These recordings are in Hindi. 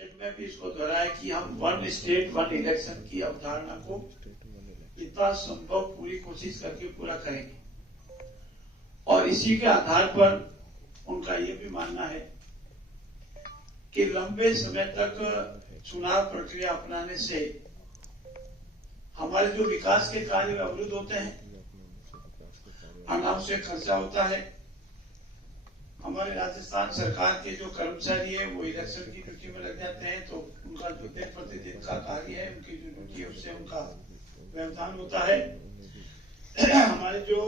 बजट में भी इसको दोहराया कि हम वन स्टेट वन इलेक्शन की अवधारणा को जितना संभव पूरी कोशिश करके पूरा करेंगे। और इसी के आधार पर उनका ये भी मानना है कि लंबे समय तक चुनाव प्रक्रिया अपनाने से हमारे जो विकास के कार्य अवरुद्ध होते हैं, अनावश्यक खर्चा होता है। हमारे राजस्थान सरकार के जो कर्मचारी है वो इलेक्शन की ड्यूटी में लग जाते हैं, तो उनका जो दिन प्रतिदिन का कार्य है, उनकी जो ड्यूटी है, उससे उनका व्यवधान होता है। हमारे जो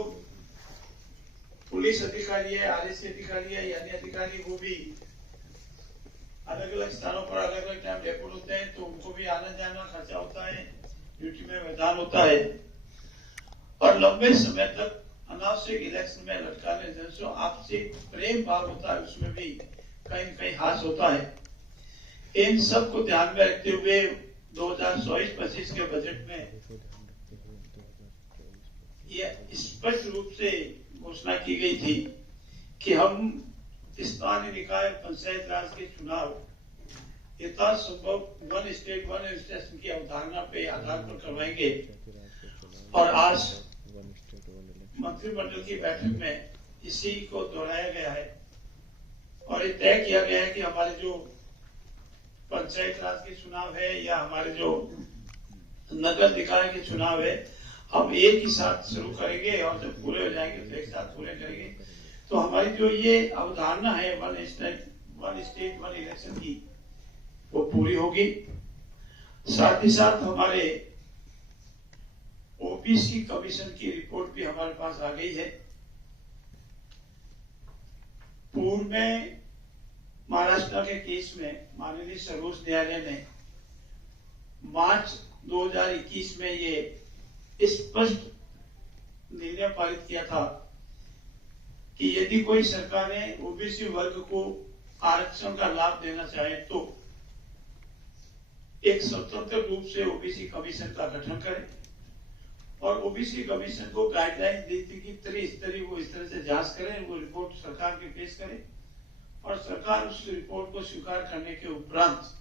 पुलिस अधिकारी है, आरएसी अधिकारी है, अन्य अधिकारी, वो भी अलग अलग स्थानों पर अलग अलग टाइम डेपुट होते हैं, तो उनको भी आना जाना खर्चा होता है, ड्यूटी में व्यवधान होता है। और लंबे समय तक अनावश्यक इलेक्शन में लटकाने से जो आपसी प्रेम भाव होता है, उसमें भी कहीं न कहीं हास होता है। इन सब को ध्यान में रखते हुए 2024-25 के बजट में यह स्पष्ट रूप से घोषणा की गई थी कि हम स्थानीय निकाय पंचायत राज के चुनाव यथासंभव वन स्टेट वन एडमिनिस्ट्रेशन की अवधारणा पे आधार पर करवाएंगे। और आज मंत्रिमंडल की बैठक में इसी को दोहराया गया है और ये तय किया गया है कि हमारे जो पंचायत राज के चुनाव है या हमारे जो नगर निकाय के चुनाव है, हम एक ही साथ शुरू करेंगे और जब पूरे हो जाएंगे तो एक साथ पूरे करेंगे। तो हमारी जो ये अवधारणा है वन स्टेट वन इलेक्शन की, वो पूरी होगी। साथ ही साथ हमारे ओबीसी कमीशन की रिपोर्ट भी हमारे पास आ गई है। पूर्व में महाराष्ट्र के केस में माननीय सर्वोच्च न्यायालय ने मार्च 2021 में ये स्पष्ट निर्णय पारित किया था कि यदि कोई सरकारें ओबीसी वर्ग को आरक्षण का लाभ देना चाहे तो एक स्वतंत्र रूप से ओबीसी कमीशन का गठन करें और ओबीसी कमीशन को गाइडलाइन दी थी कि त्रिस्तरीय वो इस तरह से जांच करें, वो रिपोर्ट सरकार के पेश करें और सरकार उस रिपोर्ट को स्वीकार करने के उपरांत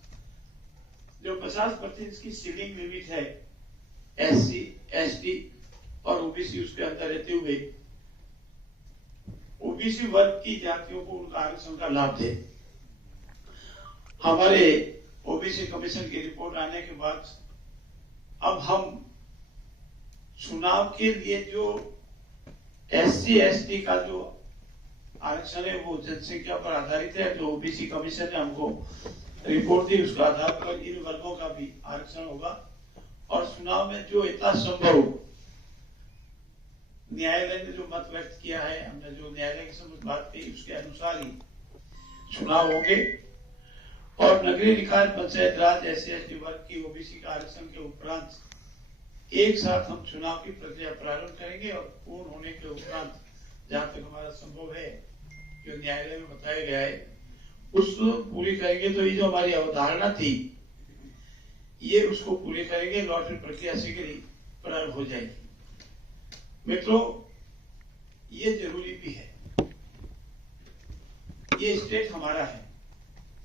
जो 50% की सीलिंग लिमिट है एससी, एसटी और ओबीसी उसके अंदर रहते हुए ओबीसी वर्ग की जातियों को उनका आरक्षण का लाभ दे। हमारे ओबीसी कमीशन की रिपोर्ट आने के बाद अब हम चुनाव के लिए जो एससी, एसटी का जो आरक्षण है वो जनसंख्या पर आधारित है। जो ओबीसी कमीशन ने हमको रिपोर्ट दी उसका आधार पर इन वर्गों का भी आरक्षण होगा और चुनाव में जो इतना संभव न्यायालय ने जो मत व्यक्त किया है, हमने जो न्यायालय की समझ बात की उसके अनुसार ही चुनाव होंगे। और नगरीय निकाय पंचायत राज एससी, एसटी वर्ग की ओबीसी का आरक्षण के उपरांत एक साथ हम चुनाव की प्रक्रिया प्रारंभ करेंगे और पूर्ण होने के उपरांत जहां तक हमारा संभव है जो न्यायालय में बताया गया है उसको पूरी करेंगे। तो ये जो हमारी अवधारणा थी ये उसको पूरी करेंगे, लॉटरी प्रक्रिया शीघ्र ही प्रारंभ हो जाएगी। मित्रों, ये जरूरी भी है, ये स्टेट हमारा है,